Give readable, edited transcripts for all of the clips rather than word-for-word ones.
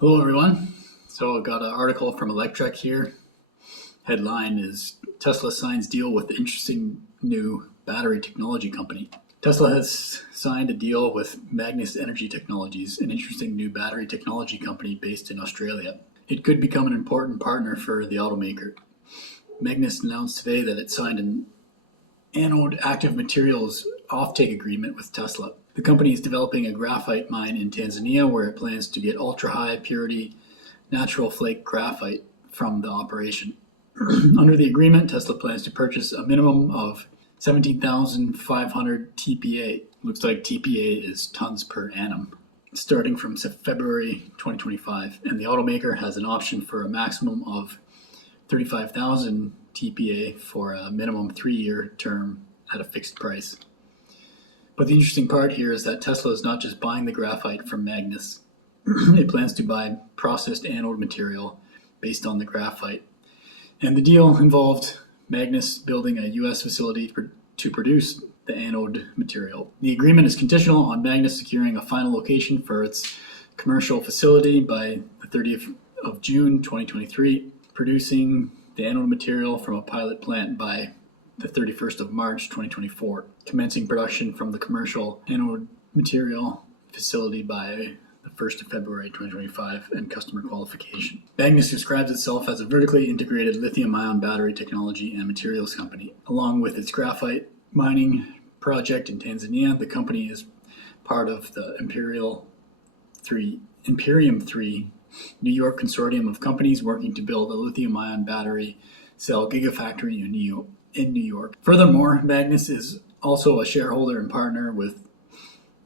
Hello everyone. So I got an article from Electrek here. Headline is Tesla signs deal with interesting new battery technology company. Tesla has signed a deal with Magnis Energy Technologies, an interesting new battery technology company based in Australia. It could become an important partner for the automaker. Magnis announced today that it signed an anode active materials offtake agreement with Tesla. The company is developing a graphite mine in Tanzania where it plans to get ultra-high purity natural flake graphite from the operation. Under the agreement, Tesla plans to purchase a minimum of 17,500 TPA. Looks like TPA is tons per annum, starting from February 2025, and the automaker has an option for a maximum of 35,000 TPA for a minimum 3-year term at a fixed price. But the interesting part here is that Tesla is not just buying the graphite from Magnis. It plans to buy processed anode material based on the graphite. And the deal involved Magnis building a U.S. facility to produce the anode material. The agreement is conditional on Magnis securing a final location for its commercial facility by the 30th of June 2023, producing the anode material from a pilot plant by the 31st of March 2024, commencing production from the commercial anode material facility by the 1st of February 2025, and customer qualification. Magnis describes itself as a vertically integrated lithium-ion battery technology and materials company. Along with its graphite mining project in Tanzania, the company is part of the Imperium 3 New York consortium of companies working to build a lithium-ion battery cell gigafactory in New York. Furthermore, Magnis is also a shareholder and partner with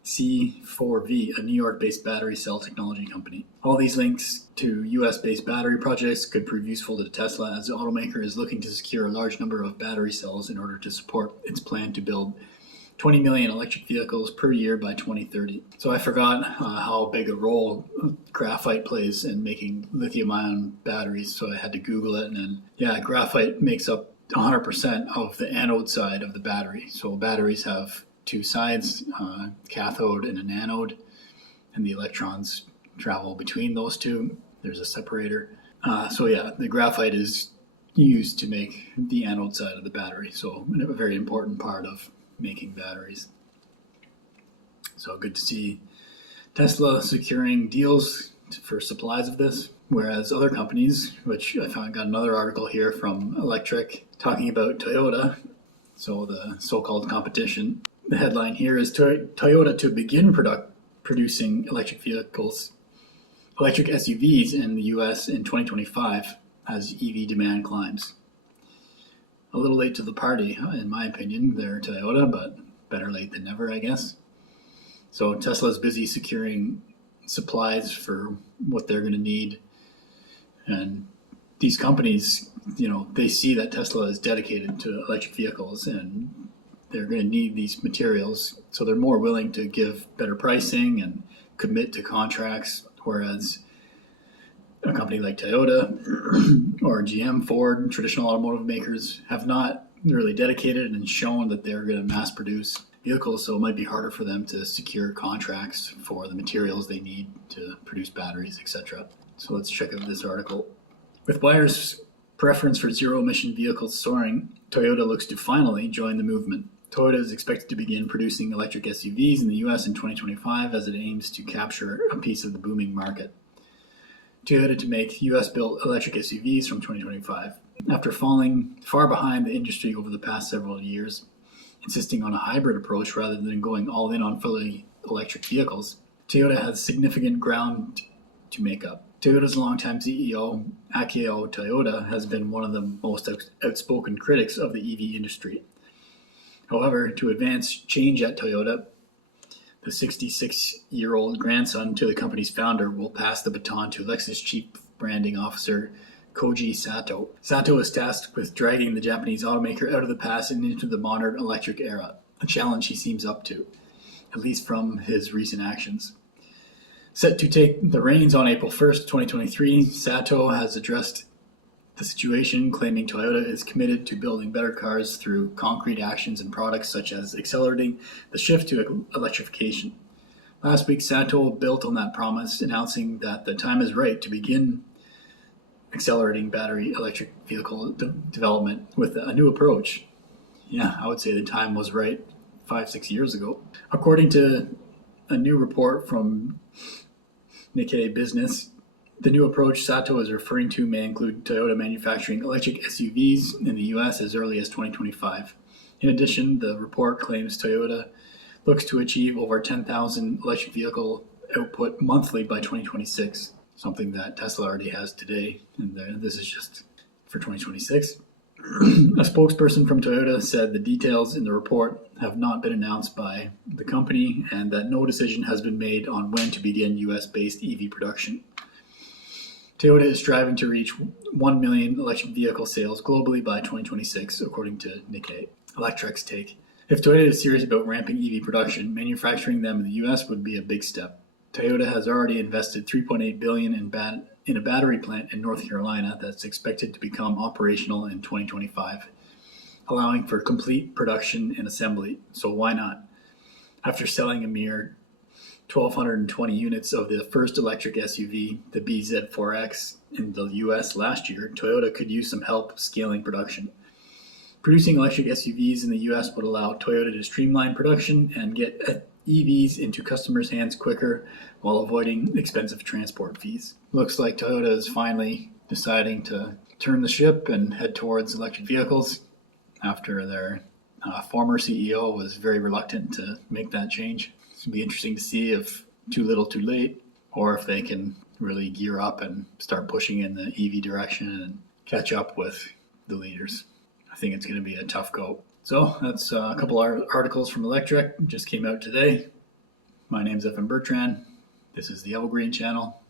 C4V, a New York-based battery cell technology company. All these links to US-based battery projects could prove useful to Tesla, as the automaker is looking to secure a large number of battery cells in order to support its plan to build 20 million electric vehicles per year by 2030. So I forgot how big a role graphite plays in making lithium-ion batteries, so I had to Google it, and then, yeah, graphite makes up 100% of the anode side of the battery. So batteries have two sides, cathode and an anode, and the electrons travel between those two. There's a separator. So yeah, the graphite is used to make the anode side of the battery. So a very important part of making batteries. So good to see Tesla securing deals for supplies of this, whereas other companies, which I got another article here from Electrek talking about Toyota, so the so-called competition. The headline here is Toyota to begin producing electric SUVs in the US in 2025 as EV demand climbs. A little late to the party, in my opinion, they're Toyota, but better late than never, I guess. So Tesla's busy securing supplies for what they're going to need. And these companies, they see that Tesla is dedicated to electric vehicles and they're going to need these materials. So they're more willing to give better pricing and commit to contracts, whereas a company like Toyota or GM, Ford, traditional automotive makers have not really dedicated and shown that they're going to mass produce vehicles, so it might be harder for them to secure contracts for the materials they need to produce batteries, etc. So let's check out this article. With buyers' preference for zero-emission vehicles soaring, Toyota looks to finally join the movement. Toyota is expected to begin producing electric SUVs in the US in 2025 as it aims to capture a piece of the booming market. Toyota to make US-built electric SUVs from 2025. After falling far behind the industry over the past several years, insisting on a hybrid approach rather than going all in on fully electric vehicles, Toyota has significant ground to make up. Toyota's longtime CEO, Akio Toyoda, has been one of the most outspoken critics of the EV industry. However, to advance change at Toyota, the 66-year-old grandson to the company's founder will pass the baton to Lexus Chief Branding Officer Koji Sato. Sato is tasked with dragging the Japanese automaker out of the past and into the modern electric era, a challenge he seems up to, at least from his recent actions. Set to take the reins on April 1st, 2023, Sato has addressed the situation, claiming Toyota is committed to building better cars through concrete actions and products such as accelerating the shift to electrification, Last week, Sato built on that promise, announcing that the time is right to begin accelerating battery electric vehicle development with a new approach. Yeah, I would say the time was right 5-6 years ago. According to a new report from Nikkei Business, the new approach Sato is referring to may include Toyota manufacturing electric SUVs in the US as early as 2025. In addition, the report claims Toyota looks to achieve over 10,000 electric vehicle output monthly by 2026, something that Tesla already has today, and this is just for 2026. A spokesperson from Toyota said the details in the report have not been announced by the company and that no decision has been made on when to begin US-based EV production. Toyota is striving to reach 1 million electric vehicle sales globally by 2026, according to Nikkei. Electrek's take. If Toyota is serious about ramping EV production, manufacturing them in the US would be a big step. Toyota has already invested $3.8 billion in a battery plant in North Carolina that's expected to become operational in 2025, allowing for complete production and assembly. So why not? After selling a mere 1,220 units of the first electric SUV, the BZ4X, in the US last year, Toyota could use some help scaling production. Producing electric SUVs in the US would allow Toyota to streamline production and get EVs into customers' hands quicker while avoiding expensive transport fees. Looks like Toyota is finally deciding to turn the ship and head towards electric vehicles after their former CEO was very reluctant to make that change. It's going to be interesting to see if too little too late, or if they can really gear up and start pushing in the EV direction and catch up with the leaders. I think it's going to be a tough go. So that's a couple articles from Electrek, just came out today. My name's Evan Bertrand. This is the Evergreen Channel.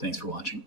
Thanks for watching.